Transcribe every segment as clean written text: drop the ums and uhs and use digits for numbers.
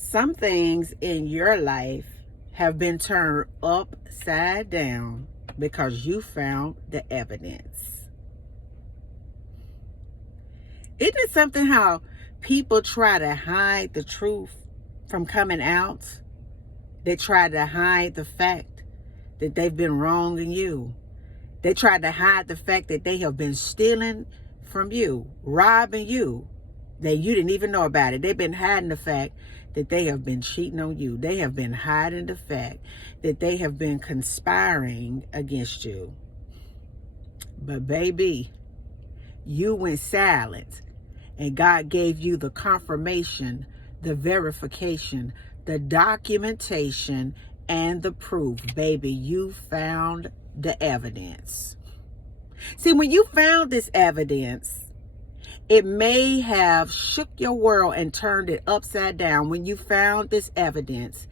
Some things in your life have been turned upside down because you found the evidence. Isn't it something how people try to hide the truth from coming out? They try to hide the fact that they've been wronging you. They try to hide the fact that they have been stealing from you, robbing you, that you didn't even know about it. They've been hiding the fact that they have been cheating on you. They have been hiding the fact that they have been conspiring against you. But baby, you went silent, and God gave you the confirmation, the verification, the documentation, and the proof. Baby, you found the evidence. See, when you found this evidence, it may have shook your world and turned it upside down. When you found this evidence,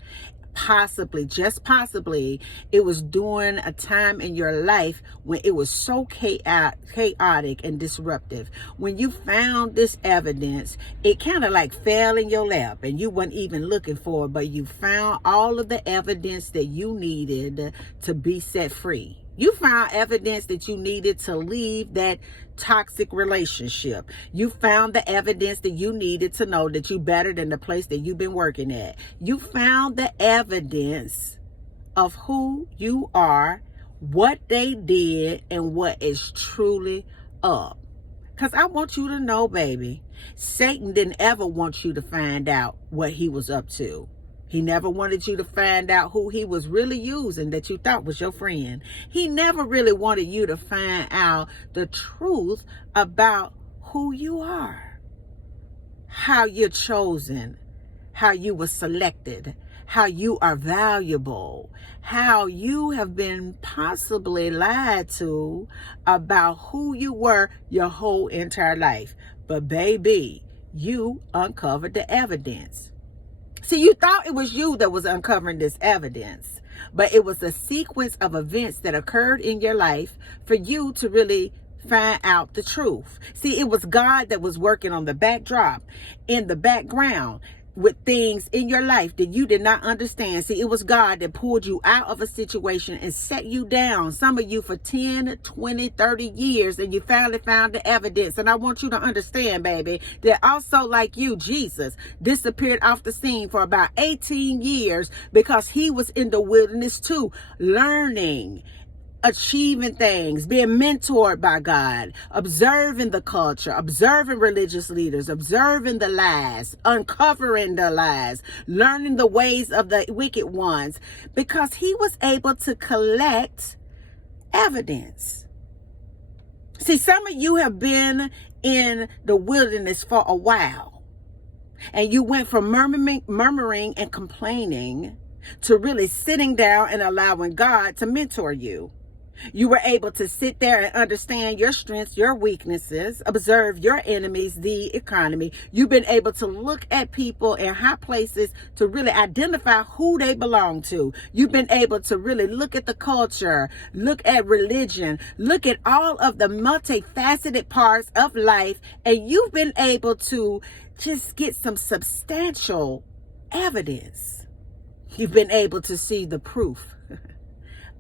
possibly, just possibly, it was during a time in your life when it was so chaotic and disruptive. When you found this evidence, it kind of like fell in your lap and you weren't even looking for it, but you found all of the evidence that you needed to be set free. You found evidence that you needed to leave that toxic relationship. You found the evidence that you needed to know that you're better than the place that you've been working at. You found the evidence of who you are, what they did, and what is truly up. Because I want you to know, baby, Satan didn't ever want you to find out what he was up to. He never wanted you to find out who he was really using that you thought was your friend. He never really wanted you to find out the truth about who you are, how you're chosen, how you were selected, how you are valuable, how you have been possibly lied to about who you were your whole entire life. But baby, you uncovered the evidence. See, you thought it was you that was uncovering this evidence, but it was a sequence of events that occurred in your life for you to really find out the truth. See, it was God that was working on the backdrop, in the background, with things in your life that you did not understand. See, it was God that pulled you out of a situation and set you down. Some of you for 10, 20, 30 years, and you finally found the evidence. And I want you to understand, baby, that also like you, Jesus disappeared off the scene for about 18 years because he was in the wilderness too, learning, achieving things, being mentored by God, observing the culture, observing religious leaders, observing the lies, uncovering the lies, learning the ways of the wicked ones, because he was able to collect evidence. See, some of you have been in the wilderness for a while, and you went from murmuring and complaining to really sitting down and allowing God to mentor you. You were able to sit there and understand your strengths, your weaknesses, observe your enemies, the economy. You've been able to look at people in high places to really identify who they belong to. You've been able to really look at the culture, look at religion, look at all of the multifaceted parts of life, and you've been able to just get some substantial evidence. You've been able to see the proof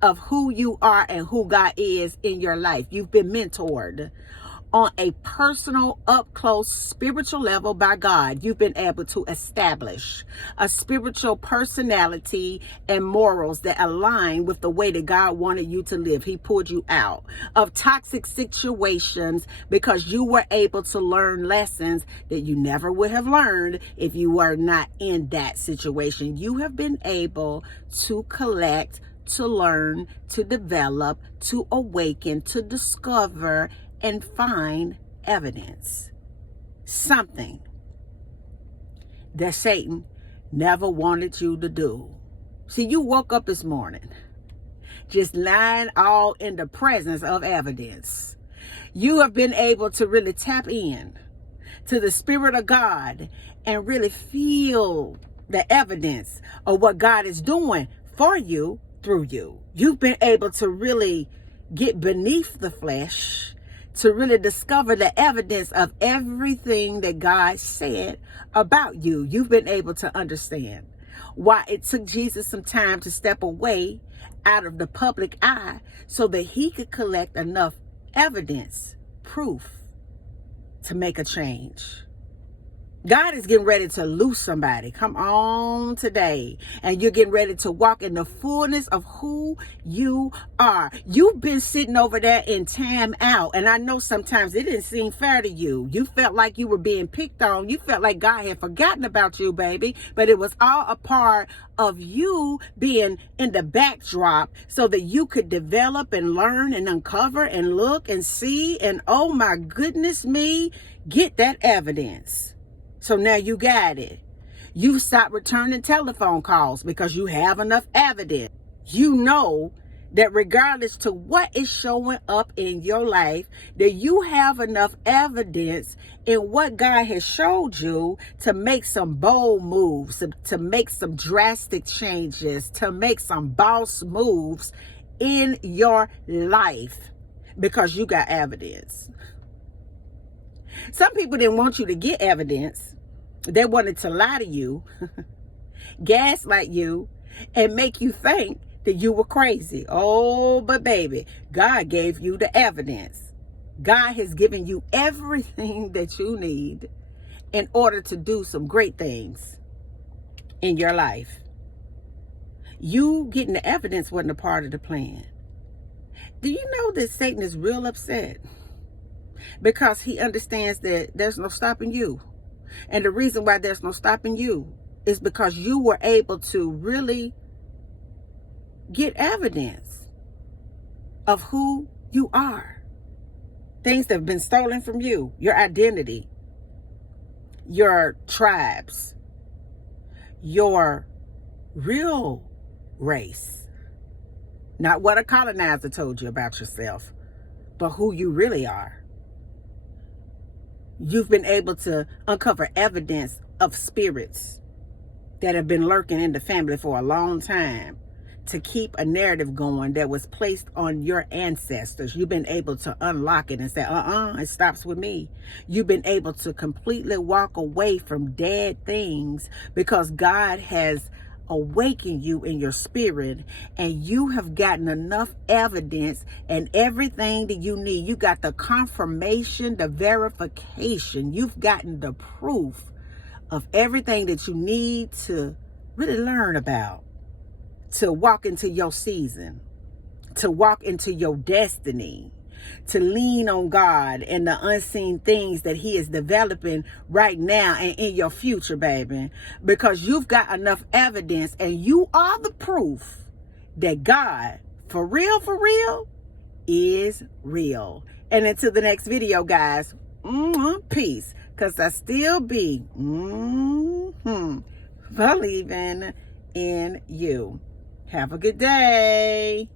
of who you are and who God is in your life. You've been mentored on a personal, up close, spiritual level by God. You've been able to establish a spiritual personality and morals that align with the way that God wanted you to live. He pulled you out of toxic situations because you were able to learn lessons that you never would have learned if you were not in that situation. You have been able to collect, to learn, to develop, to awaken, to discover, and find evidence. Something that Satan never wanted you to do. See, you woke up this morning just lying all in the presence of evidence. You have been able to really tap in to the Spirit of God and really feel the evidence of what God is doing for you through you. You've been able to really get beneath the flesh to really discover the evidence of everything that God said about you. You've been able to understand why it took Jesus some time to step away out of the public eye so that he could collect enough evidence, proof, to make a change. God is getting ready to loose somebody. Come on today. And you're getting ready to walk in the fullness of who you are. You've been sitting over there in time out. And I know sometimes it didn't seem fair to you. You felt like you were being picked on. You felt like God had forgotten about you, baby. But it was all a part of you being in the backdrop so that you could develop and learn and uncover and look and see. And oh my goodness me, get that evidence. So now you got it. You stop returning telephone calls because you have enough evidence. You know that regardless to what is showing up in your life, that you have enough evidence in what God has showed you to make some bold moves, to make some drastic changes, to make some boss moves in your life because you got evidence. Some people didn't want you to get evidence. They wanted to lie to you, gaslight you, and make you think that you were crazy. Oh, but baby, God gave you the evidence. God has given you everything that you need in order to do some great things in your life. You getting the evidence wasn't a part of the plan. Do you know that Satan is real upset? Because he understands that there's no stopping you. And the reason why there's no stopping you is because you were able to really get evidence of who you are. Things that have been stolen from you, your identity, your tribes, your real race. Not what a colonizer told you about yourself, but who you really are. You've been able to uncover evidence of spirits that have been lurking in the family for a long time to keep a narrative going that was placed on your ancestors. You've been able to unlock it and say, it stops with me. You've been able to completely walk away from dead things because God has awaken you in your spirit, and you have gotten enough evidence and everything that you need. You got the confirmation, the verification. You've gotten the proof of everything that you need to really learn about, to walk into your season, to walk into your destiny, to lean on God and the unseen things that he is developing right now and in your future, baby. Because you've got enough evidence and you are the proof that God, for real, is real. And until the next video, guys, peace. Because I still be believing in you. Have a good day.